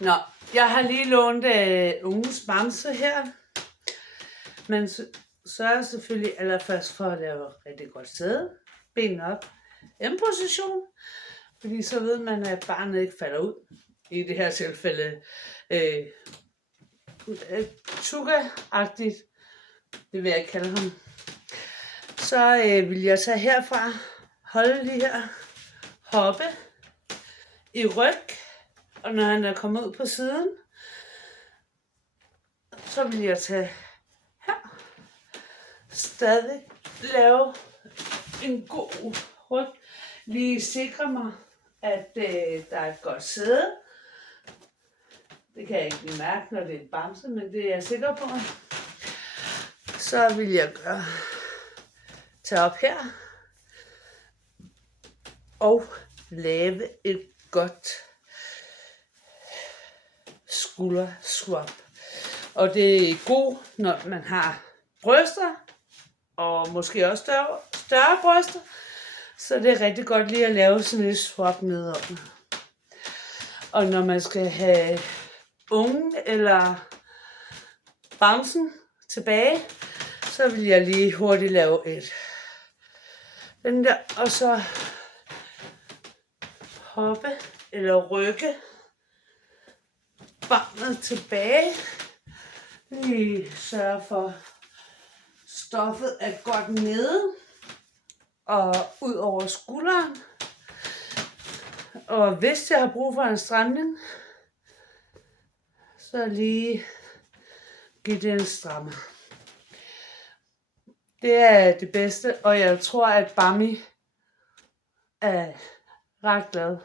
Nå, jeg har lige lånt ungens bamse her. Man sørger selvfølgelig allerførst for at lave rigtig godt sæde. Benene op. M-position. Fordi så ved man, at barnet ikke falder ud. I det her tilfælde tuga-agtigt. Det vil jeg kalde ham. Så vil jeg tage herfra, holde lige her, hoppe i ryg, og når han er kommet ud på siden, så vil jeg tage her, stadig lave en god ryg, lige sikre mig, at der er et godt sæde. Det kan jeg ikke lige mærke, når det er et bamse, men det er jeg sikker på. Så vil jeg tage op her og lave et godt skulderswap. Og det er god, når man har bryster, og måske også større bryster. Så det er rigtig godt lige at lave sådan et swap nedom. Og når man skal have ungen eller bamsen tilbage, så vil jeg lige hurtigt lave den der, og så hoppe eller rykke barnet tilbage. Lige sørge for, stoffet er godt nede og ud over skulderen. Og hvis jeg har brug for en stramning, så lige give det en stramme. Det er det bedste, og jeg tror, at Bami er ret glad.